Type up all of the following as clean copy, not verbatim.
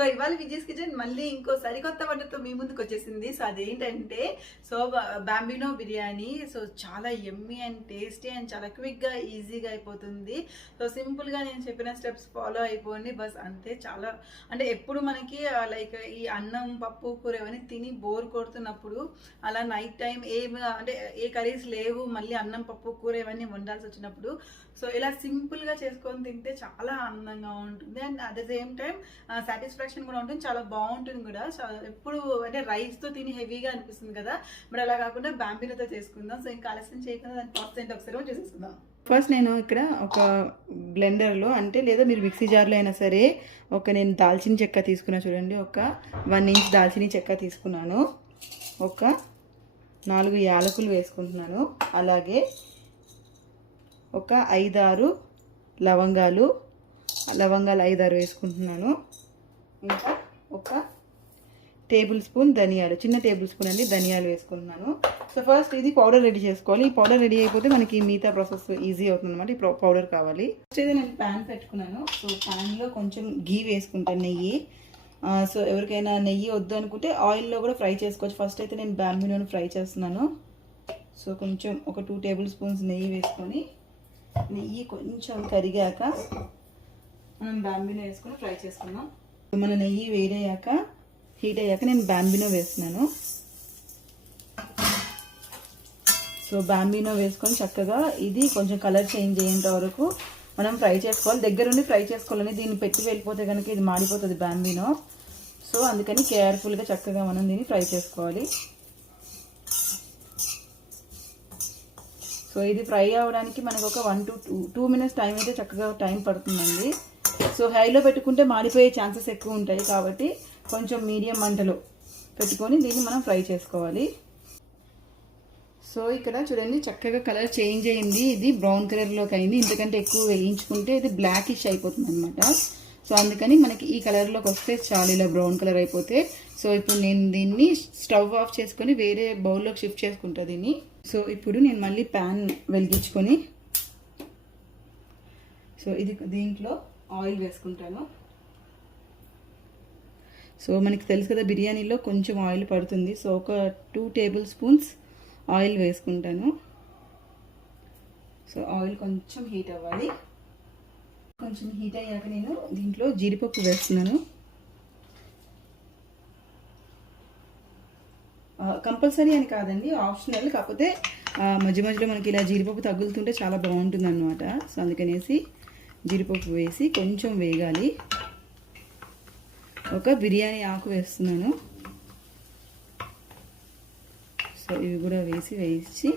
So ఇవాళ Vijayan kitchen మళ్ళీ ఇంకో సరికొత్త వంటతో మీ ముందుకు వచ్చేసింది. సో అదేంటంటే బాంబినో బిర్యానీ. సో చాలా యమ్మీ అండ్ టేస్టీ అండ్ చాలా క్విక్గా ఈజీగా అయిపోతుంది. సో సింపుల్గా నేను చెప్పిన స్టెప్స్ ఫాలో అయిపోండి బస్ అంతే. చాలా అంటే ఎప్పుడు మనకి లైక్ ఈ అన్నం పప్పు కూర ఇవన్నీ తిని బోర్ కొడుతున్నప్పుడు అలా నైట్ టైం అంటే ఏ కర్రీస్ లేవు, మళ్ళీ అన్నం పప్పు కూర ఇవన్నీ వండాల్సి వచ్చినప్పుడు సో ఇలా సింపుల్గా చేసుకొని తింటే చాలా ఆనందంగా ఉంటుంది and at the same time satisfaction కూడా ఉంటుంది, చాలా బాగుంటుంది కూడా. సో ఎప్పుడు అంటే రైస్తో తిని హెవీగా అనిపిస్తుంది కదా, మరి అలా కాకుండా బాంబినోతో చేసుకుందాం. సో ఇంకా ఆలస్యం చేయకుండా దాని ప్రాసెస్ ఒకసారి చేసేసుకుందాం. ఫస్ట్ నేను ఇక్కడ ఒక బ్లెండర్లో అంటే లేదా మీరు మిక్సీ జార్లో అయినా సరే నేను దాల్చిన చెక్క తీసుకున్నా చూడండి. ఒక 1 ఇంచ్ దాల్చిన చెక్క తీసుకున్నాను, ఒక 4 యాలకులు వేసుకుంటున్నాను, అలాగే ఒక 5-6 లవంగాలు 5-6 వేసుకుంటున్నాను, ఇంకా ఒక టేబుల్ స్పూన్ ధనియాలు, చిన్న టేబుల్ స్పూన్ అండి ధనియాలు వేసుకుంటున్నాను. సో ఫస్ట్ ఇది పౌడర్ రెడీ చేసుకోవాలి. ఈ పౌడర్ రెడీ అయిపోతే మనకి మిగతా ప్రాసెస్ ఈజీ అవుతుంది అనమాట. ఈ పౌడర్ కావాలి. ఫస్ట్ అయితే నేను ప్యాన్ పెట్టుకున్నాను. సో ప్యాన్లో కొంచెం గీ వేసుకుంటాను, నెయ్యి. సో ఎవరికైనా నెయ్యి వద్దు అనుకుంటే ఆయిల్లో కూడా ఫ్రై చేసుకోవచ్చు. ఫస్ట్ అయితే నేను బాంబినోని ఫ్రై చేస్తున్నాను. సో కొంచెం ఒక 2 టేబుల్ స్పూన్స్ నెయ్యి వేసుకొని, నెయ్యి కొంచెం కరిగాక మనం బాంబినో వేసుకొని ఫ్రై చేసుకున్నాం. మన నెయ్యి వేడయ్యాక హీట్ అయ్యాక నేను బాంబినో వేస్తున్నాను. సో బాంబినో వేసుకొని చక్కగా ఇది కొంచెం కలర్ చేంజ్ అయ్యేంత వరకు మనం ఫ్రై చేసుకోవాలి. దగ్గరుండి ఫ్రై చేసుకోవాలని, దీన్ని పెట్టి వెళ్ళిపోతే కనుక ఇది మాడిపోతుంది బాంబినో. సో అందుకని కేర్ఫుల్గా చక్కగా మనం దీన్ని ఫ్రై చేసుకోవాలి. సో ఇది ఫ్రై అవ్వడానికి మనకు ఒక 1 to 2 minutes టైం అయితే చక్కగా టైం పడుతుందండి. సో హైలో పెట్టుకుంటే మాడిపోయే ఛాన్సెస్ ఎక్కువ ఉంటాయి కాబట్టి కొంచెం మీడియం మంటలో పెట్టుకొని దీన్ని మనం ఫ్రై చేసుకోవాలి. సో ఇక్కడ చూడండి చక్కగా కలర్ చేంజ్ అయింది, ఇది బ్రౌన్ కలర్లోకి అయింది. ఇంతకంటే ఎక్కువ వేయించుకుంటే ఇది బ్లాకిష్ అయిపోతుంది అనమాట. సో అందుకని మనకి ఈ కలర్లోకి వస్తే చాలు, ఇలా బ్రౌన్ కలర్ అయిపోతే. సో ఇప్పుడు నేను దీన్ని స్టవ్ ఆఫ్ చేసుకొని వేరే బౌల్లోకి షిఫ్ట్ చేసుకుంటా దీన్ని. సో ఇప్పుడు నేను మళ్ళీ ప్యాన్ వెలిగించుకొని సో దీంట్లో ఆయిల్ వేసుకుంటాను. సో మనకి తెలుసు కదా బిర్యానీలో కొంచెం ఆయిల్ పడుతుంది. సో ఒక 2 టేబుల్ స్పూన్స్ ఆయిల్ వేసుకుంటాను. సో ఆయిల్ కొంచెం హీట్ అవ్వాలి. కొంచెం హీట్ అయ్యాక నేను దీంట్లో జీడిపప్పు వేస్తున్నాను. కంపల్సరీ అని కాదండి, ఆప్షనల్. కాకపోతే మధ్య మధ్యలో మనకి ఇలా జీడిపప్పు తగులుతుంటే చాలా బాగుంటుంది అన్నమాట. సో అందుకనేసి జీడిపప్పు వేసి కొంచెం వేగాలి. ఒక బిర్యానీ ఆకు వేస్తున్నాను. సో ఇవి కూడా వేసి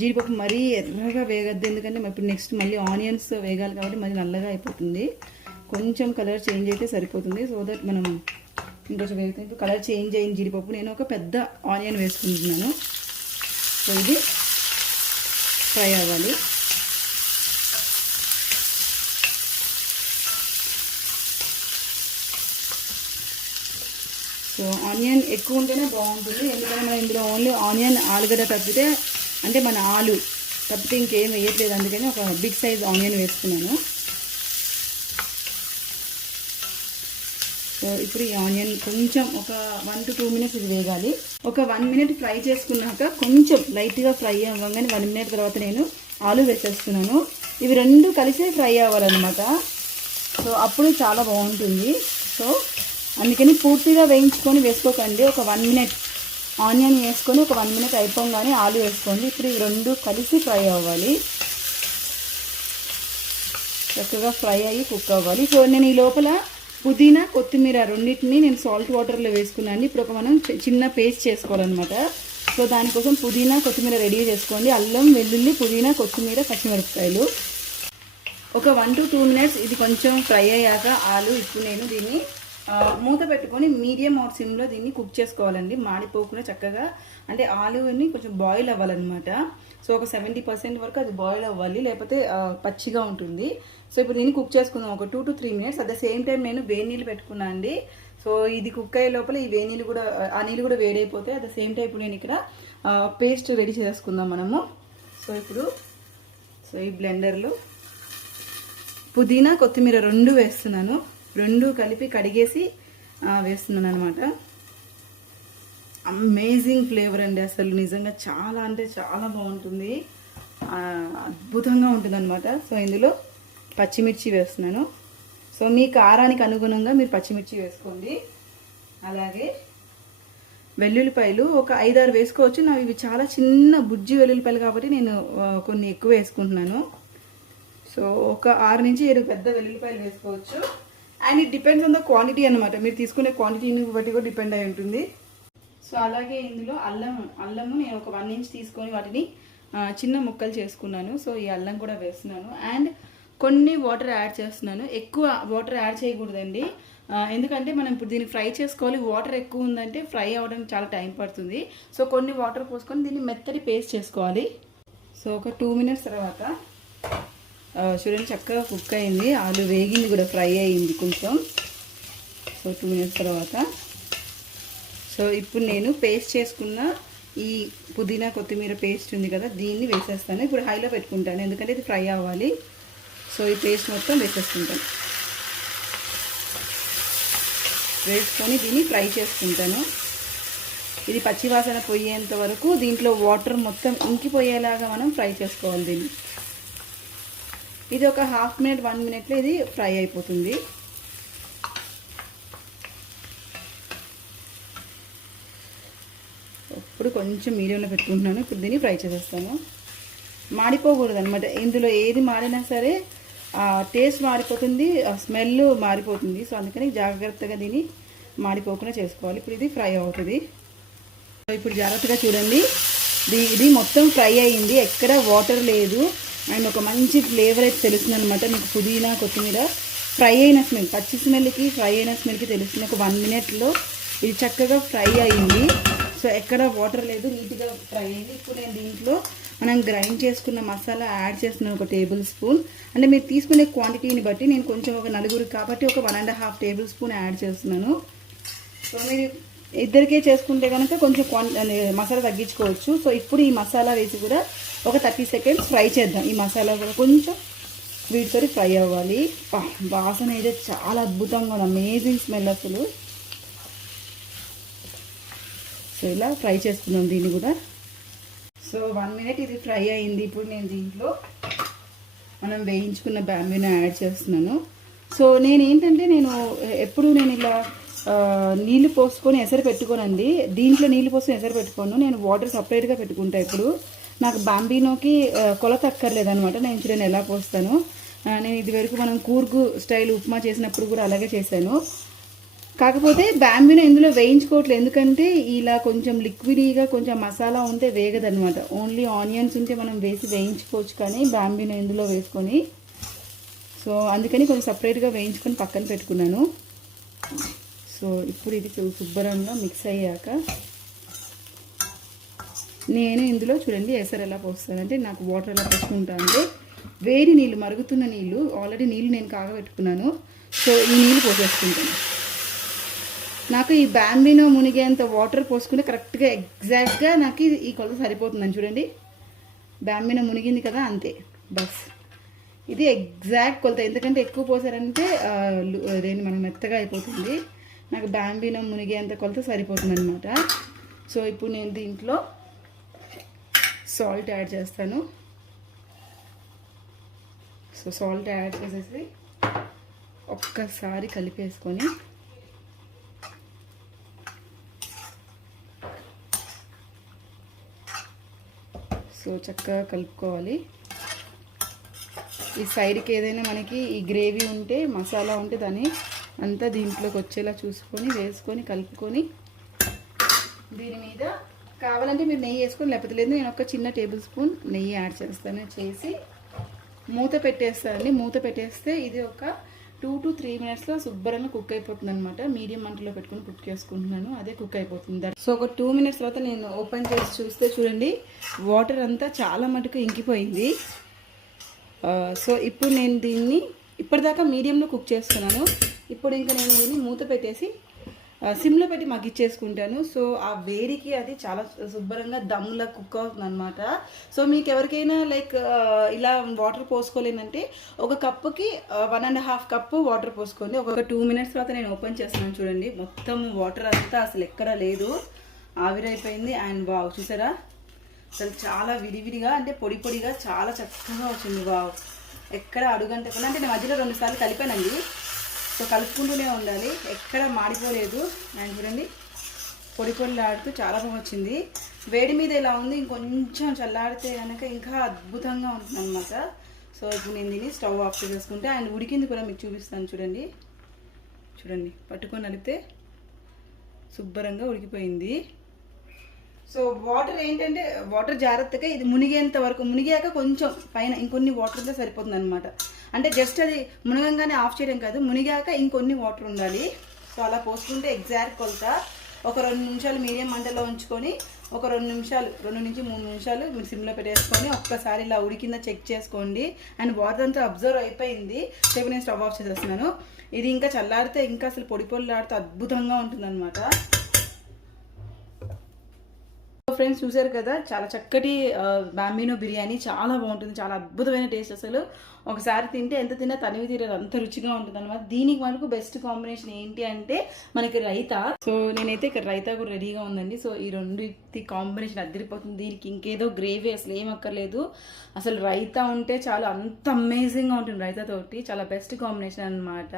జీడిపప్పు మరీ ఎర్రగా వేగద్దు, ఎందుకంటే ఇప్పుడు నెక్స్ట్ మళ్ళీ ఆనియన్స్ వేగాలి కాబట్టి మరి నల్లగా అయిపోతుంది. కొంచెం కలర్ చేంజ్ అయితే సరిపోతుంది. సో దట్ మనం ఇంకొంచెం వేగుతుంది. ఇప్పుడు కలర్ చేంజ్ అయిన జీడిపప్పు నేను ఒక పెద్ద ఆనియన్ వేసుకుంటున్నాను. సో ఇది ఫ్రై అవ్వాలి. సో ఆనియన్ ఎక్కువ ఉంటేనే బాగుంటుంది, ఎందుకంటే మనం ఇందులో ఓన్లీ ఆనియన్ ఆలుగడ్డ తప్పితే అంటే మన ఆలు తప్పితే ఇంకేం వేయట్లేదు. అందుకని ఒక బిగ్ సైజ్ ఆనియన్ వేసుకున్నాను. సో ఇప్పుడు ఈ ఆనియన్ కొంచెం ఒక 1 to 2 minutes ఇది వేగాలి. ఒక 1 minute ఫ్రై చేసుకున్నాక కొంచెం లైట్గా ఫ్రై అవ్వగానే 1 minute తర్వాత నేను ఆలు వేసేస్తున్నాను. ఇవి రెండు కలిసి ఫ్రై అవ్వాలన్నమాట. సో అప్పుడు చాలా బాగుంటుంది. సో అందుకని పూర్తిగా వేయించుకొని వేసుకోకండి. ఒక 1 minute ఆనియన్ వేసుకొని ఒక 1 minute అయిపోగానే ఆలు వేసుకోండి. ఇప్పుడు ఇవి రెండు కలిసి ఫ్రై అవ్వాలి, చక్కగా ఫ్రై అయ్యి కుక్ అవ్వాలి. సో నేను ఈ లోపల పుదీనా కొత్తిమీర రెండింటిని నేను సాల్ట్ వాటర్లో వేసుకున్నాను. ఇప్పుడు మనం చిన్న పేస్ట్ చేసుకోవాలన్నమాట. సో దానికోసం పుదీనా కొత్తిమీర రెడీ చేసుకోండి. అల్లం వెల్లుల్లి పుదీనా కొత్తిమీర పచ్చిమిరపకాయలు. ఒక 1 to 2 minutes ఇది కొంచెం ఫ్రై అయ్యాక ఆలు ఇప్పుడు నేను దీన్ని మూత పెట్టుకొని మీడియం ఆర్ సిమ్లో దీన్ని కుక్ చేసుకోవాలండి. మాడిపోకుండా చక్కగా అంటే ఆలుని కొంచెం బాయిల్ అవ్వాలన్నమాట. సో ఒక 70% వరకు అది బాయిల్ అవ్వాలి, లేకపోతే పచ్చిగా ఉంటుంది. సో ఇప్పుడు దీన్ని కుక్ చేసుకుందాం ఒక 2 to 3 minutes. At the same time నేను వేడి నీళ్ళు పెట్టుకున్నాను అండి. సో ఇది కుక్ అయ్యే లోపల ఈ వేడి నీళ్ళు కూడా ఆ నీళ్ళు కూడా వేడైపోతాయి. అట్ ద సేమ్ టైం ఇప్పుడు నేను ఇక్కడ పేస్ట్ రెడీ చేసుకుందాం మనము. సో ఇప్పుడు ఈ బ్లెండర్లో పుదీనా కొత్తిమీర రెండు వేస్తున్నాను. రెండు కలిపి కడిగేసి వేస్తున్నాను అనమాట. అమేజింగ్ ఫ్లేవర్ అండి, అసలు నిజంగా చాలా అంటే చాలా బాగుంటుంది, అద్భుతంగా ఉంటుంది అనమాట. సో ఇందులో పచ్చిమిర్చి వేస్తున్నాను. సో మీ కారానికి అనుగుణంగా మీరు పచ్చిమిర్చి వేసుకోండి. అలాగే వెల్లుల్లిపాయలు ఒక 5-6 వేసుకోవచ్చు. నాకు ఇవి చాలా చిన్న బుజ్జి వెల్లుల్లిపాయలు కాబట్టి నేను కొన్ని ఎక్కువ వేసుకుంటున్నాను. సో ఒక 6 నుంచి 7 పెద్ద వెల్లుల్లిపాయలు వేసుకోవచ్చు. And it depends on the quantity అనమాట, మీరు తీసుకునే క్వాంటిటీని బట్టి కూడా డిపెండ్ అయి ఉంటుంది. సో అలాగే ఇందులో అల్లము నేను ఒక 1 ఇంచ్ తీసుకొని వాటిని చిన్న ముక్కలు చేసుకున్నాను. సో ఈ అల్లం కూడా వేస్తున్నాను. అండ్ కొన్ని వాటర్ యాడ్ చేస్తున్నాను. ఎక్కువ వాటర్ యాడ్ చేయకూడదండి, ఎందుకంటే మనం ఇప్పుడు దీన్ని ఫ్రై చేసుకోవాలి. వాటర్ ఎక్కువ ఉందంటే ఫ్రై అవ్వడానికి చాలా టైం పడుతుంది. సో కొన్ని వాటర్ పోసుకొని దీన్ని మెత్తటి పేస్ట్ చేసుకోవాలి. సో ఒక 2 మినిట్స్ తర్వాత చూడండి చక్కగా కుక్ అయింది, ఆలు వేగింది కూడా, ఫ్రై అయ్యింది కొంచెం. సో 2 మినిట్స్ తర్వాత సో ఇప్పుడు నేను పేస్ట్ చేసుకున్న ఈ పుదీనా కొత్తిమీర పేస్ట్ ఉంది కదా, దీన్ని వేసేస్తాను. ఇప్పుడు హైలో పెట్టుకుంటాను ఎందుకంటే ఇది ఫ్రై అవ్వాలి. సో ఈ పేస్ట్ మొత్తం వేసేసుకుంటాను, వేసుకొని దీన్ని ఫ్రై చేసుకుంటాను. ఇది పచ్చివాసన పోయేంత వరకు దీంట్లో వాటర్ మొత్తం ఇంకిపోయేలాగా మనం ఫ్రై చేసుకోవాలి దీన్ని. ఇది ఒక 1/2 మినిట్ 1 మినిట్లో ఇది ఫ్రై అయిపోతుంది. ఇప్పుడు కొంచెం మీడియంలో పెట్టుకుంటున్నాను. ఇప్పుడు దీన్ని ఫ్రై చేసేస్తాను. మాడిపోకూడదు అనమాట, ఇందులో ఏది మాడినా సరే టేస్ట్ మారిపోతుంది, స్మెల్ మారిపోతుంది. సో అందుకని జాగ్రత్తగా దీన్ని మాడిపోకుండా చేసుకోవాలి. ఇప్పుడు ఇది ఫ్రై అవుతుంది. ఇప్పుడు జాగ్రత్తగా చూడండి, ఇది మొత్తం ఫ్రై అయ్యింది, ఎక్కడ వాటర్ లేదు. అండ్ ఒక మంచి ఫ్లేవర్ అయితే తెలుస్తుంది అనమాట మీకు. పుదీనా కొత్తిమీర ఫ్రై అయిన స్మెల్, పచ్చి స్మెల్కి ఫ్రై అయిన స్మెల్కి తెలుస్తుంది. ఒక 1 మినిట్లో ఇది చక్కగా ఫ్రై అయ్యింది. సో ఎక్కడ వాటర్ లేదు, నీట్గా ఫ్రై అయింది. ఇప్పుడు నేను దీంట్లో మనం గ్రైండ్ చేసుకున్న మసాలా యాడ్ చేస్తున్నాను, ఒక టేబుల్ స్పూన్. అంటే మీరు తీసుకునే క్వాంటిటీని బట్టి, నేను కొంచెం ఒక 4 కాబట్టి ఒక 1.5 టేబుల్ స్పూన్ యాడ్ చేస్తున్నాను. సో మీరు ఇద్దరికే చేసుకుంటే కనుక కొంచెం మసాలా తగ్గించుకోవచ్చు. సో ఇప్పుడు ఈ మసాలా వేసి కూడా ఒక 30 సెకండ్స్ ఫ్రై చేద్దాం. ఈ మసాలా కూడా కొంచెం వీటితో ఫ్రై అవ్వాలి. వాసన అయితే చాలా అద్భుతంగా ఉంది, అమేజింగ్ స్మెల్ అసలు. సో ఇలా ఫ్రై చేసుకుందాం దీన్ని కూడా. సో 1 మినిట్ ఇది ఫ్రై అయింది. ఇప్పుడు నేను దీంట్లో మనం వేయించుకున్న బ్యాంబీని యాడ్ చేస్తున్నాను. సో నేను ఎప్పుడు నేను ఇలా నీళ్ళు పోసుకొని ఎసరు పెట్టుకోనండి, దీంట్లో నీళ్ళు పోసుకొని ఎసరు పెట్టుకోను, నేను వాటర్ సపరేట్గా పెట్టుకుంటాను. ఇప్పుడు నాకు బాంబీనోకి కొలత అక్కర్లేదనమాట. నేను చూడండి ఎలా పోస్తాను. నేను ఇది వరకు మనం కూర్గు స్టైల్ ఉప్మా చేసినప్పుడు కూడా అలాగే చేశాను. కాకపోతే బాంబీనో ఇందులో వేయించుకోవట్లేదు, ఎందుకంటే ఇలా కొంచెం లిక్విడీగా కొంచెం మసాలా ఉంటే వేగదనమాట. ఓన్లీ ఆనియన్స్ ఉంటే మనం వేసి వేయించుకోవచ్చు, కానీ బాంబీనో ఇందులో వేసుకొని. సో అందుకని కొంచెం సపరేట్గా వేయించుకొని పక్కన పెట్టుకున్నాను. సో ఇప్పుడు ఇది శుభ్రంగా మిక్స్ అయ్యాక నేను ఇందులో చూడండి ఎసరు ఎలా పోస్తానంటే, నాకు వాటర్ ఎలా పోసుకుంటా అంటే వేడి నీళ్ళు, మరుగుతున్న నీళ్ళు, ఆల్రెడీ నీళ్ళు నేను కాగబెట్టుకున్నాను. సో ఈ నీళ్ళు పోసేసుకుంటాను. నాకు ఈ బాంబీనో మునిగేంత వాటర్ పోసుకుంటే కరెక్ట్గా ఎగ్జాక్ట్గా నాకు ఈ కొలత సరిపోతుందని చూడండి. బాంబీనో మునిగింది కదా, అంతే బస్. ఇది ఎగ్జాక్ట్ కొలత, ఎందుకంటే ఎక్కువ పోసారంటే అదేంటి మనకు మెత్తగా అయిపోతుంది. నాకు బాంబీనో మునిగేంత కొలత సరిపోతుంది అనమాట. సో ఇప్పుడు నేను దీంట్లో సాల్ట్ యాడ్ చేస్తాను. సో సాల్ట్ యాడ్ చేసేసి ఒక్కసారి కలిపేసుకొని సో చక్కగా కలుపుకోవాలి. ఈ సైడ్కి ఏదైనా మనకి ఈ గ్రేవీ ఉంటే, మసాలా ఉంటే దాన్ని అంతా దీంట్లోకి వచ్చేలా చూసుకొని వేసుకొని కలుపుకొని, దీని మీద కావాలంటే మీరు నెయ్యి వేసుకొని, లేకపోతే లేదు నేను ఒక చిన్న టేబుల్ స్పూన్ నెయ్యి యాడ్ చేస్తాను. చేసి మూత పెట్టేస్తానండి. మూత పెట్టేస్తే ఇది ఒక 2 to 3 మినిట్స్లో శుభ్రంగా కుక్ అయిపోతుంది అనమాట. మీడియం మంటలో పెట్టుకుని కుక్ చేసుకుంటున్నాను, అదే కుక్ అయిపోతుంది. సో ఒక 2 మినిట్స్ తర్వాత నేను ఓపెన్ చేసి చూస్తే చూడండి వాటర్ అంతా చాలా మటుకు ఇంకిపోయింది. సో ఇప్పుడు నేను దీన్ని ఇప్పటిదాకా మీడియంలో కుక్ చేస్తున్నాను. ఇప్పుడు ఇంకా నేను దీన్ని మూత పెట్టేసి సిమ్లో పెట్టి మగ్గిచ్చేసుకుంటాను. సో ఆ వేడికి అది చాలా శుభ్రంగా దమ్ములా కుక్ అవుతుంది అనమాట. సో మీకు ఎవరికైనా లైక్ ఇలా వాటర్ పోసుకోలేనంటే ఒక కప్పుకి 1.5 కప్పు వాటర్ పోసుకోండి. ఒక 2 మినిట్స్ తర్వాత నేను ఓపెన్ చేస్తున్నాను చూడండి. మొత్తం వాటర్ అంతా అసలు ఎక్కడా లేదు, ఆవిరైపోయింది. అండ్ వావ్, చూసారా అసలు చాలా విడివిడిగా అంటే పొడి పొడిగా చాలా చక్కగా వచ్చింది. వావ్, ఎక్కడ అడుగంటకుండా, అంటే నేను మధ్యలో 2 సార్లు కలిపానండి. సో కలుపుకుంటూనే ఉండాలి, ఎక్కడ మాడిపోలేదు. అండ్ చూడండి పొడి పొడిలు ఆడుతూ చాలా బాగా వచ్చింది. వేడి మీద ఇలా ఉంది, ఇంకొంచెం చల్లారితే కనుక ఇంకా అద్భుతంగా ఉంటుంది అనమాట. సో ఇప్పుడు నేను దీన్ని స్టవ్ ఆఫ్ చేసేసుకుంటే, అండ్ ఉడికింది కూడా మీకు చూపిస్తాను చూడండి. చూడండి పట్టుకొని నలిపితే శుభ్రంగా ఉడికిపోయింది. సో వాటర్ ఏంటంటే వాటర్ జాగ్రత్తగా ఇది మునిగేంత వరకు, మునిగాక కొంచెం పైన ఇంకొన్ని వాటర్ ఉంటే సరిపోతుంది అనమాట. అంటే జస్ట్ అది మునగంగానే ఆఫ్ చేయడం కాదు, మునిగాక ఇంకొన్ని వాటర్ ఉండాలి. సో అలా పోసుకుంటే ఎగ్జాక్ట్ కొలత. ఒక 2 నిమిషాలు మీడియం మంటలో ఉంచుకొని ఒక 2 నుంచి 3 నిమిషాలు మీరు సిమ్లో పెట్టేసుకొని ఒక్కసారి ఇలా ఉడికిందా చెక్ చేసుకోండి. అండ్ వాటర్ అంతా అబ్జర్వ్ అయిపోయింది. సో ఇప్పుడు నేను స్టవ్ ఆఫ్ చేసేస్తున్నాను. ఇది ఇంకా చల్లారితే ఇంకా అసలు పొడి పొడిలు ఆడితే అద్భుతంగా ఉంటుందన్నమాట. ఫ్రెండ్స్ చూసారు కదా, చాలా చక్కటి బాంబినో బిర్యానీ చాలా బాగుంటుంది, చాలా అద్భుతమైన టేస్ట్. అసలు ఒకసారి తింటే ఎంత తిన్నా తనివి తీరదు, అంత రుచిగా ఉంటుంది అనమాట. దీనికి మనకు బెస్ట్ కాంబినేషన్ ఏంటి అంటే మనకి రైతా. సో నేనైతే ఇక్కడ రైతా కూడా రెడీగా ఉందండి. సో ఈ రెండింటి కాంబినేషన్ అదిరిపోతుంది. దీనికి ఇంకేదో గ్రేవీ అసలు ఏం అక్కర్లేదు, అసలు రైతా ఉంటే చాలా అంత అమేజింగ్గా ఉంటుంది. రైతా తోటి చాలా బెస్ట్ కాంబినేషన్ అనమాట.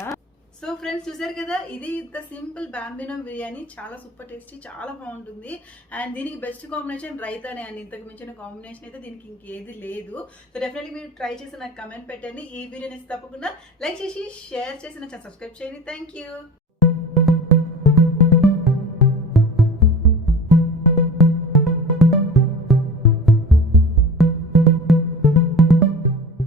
సో ఫ్రెండ్స్ చూసారు కదా, ఇది ఇంత సింపుల్ బాంబినో బిర్యానీ, చాలా సూపర్ టేస్టీ, చాలా బాగుంటుంది. అండ్ దీనికి బెస్ట్ కాంబినేషన్ రైతానే అండి. ఇంతకు మించిన కాంబినేషన్ అయితే దీనికి ఇంకేది లేదు. సో డెఫినెట్లీ మీరు ట్రై చేసి నాకు కమెంట్ పెట్టండి. ఈ వీడియోని తప్పకుండా లైక్ చేసి షేర్ చేసి నాకు సబ్స్క్రైబ్ చేయండి. Thank you.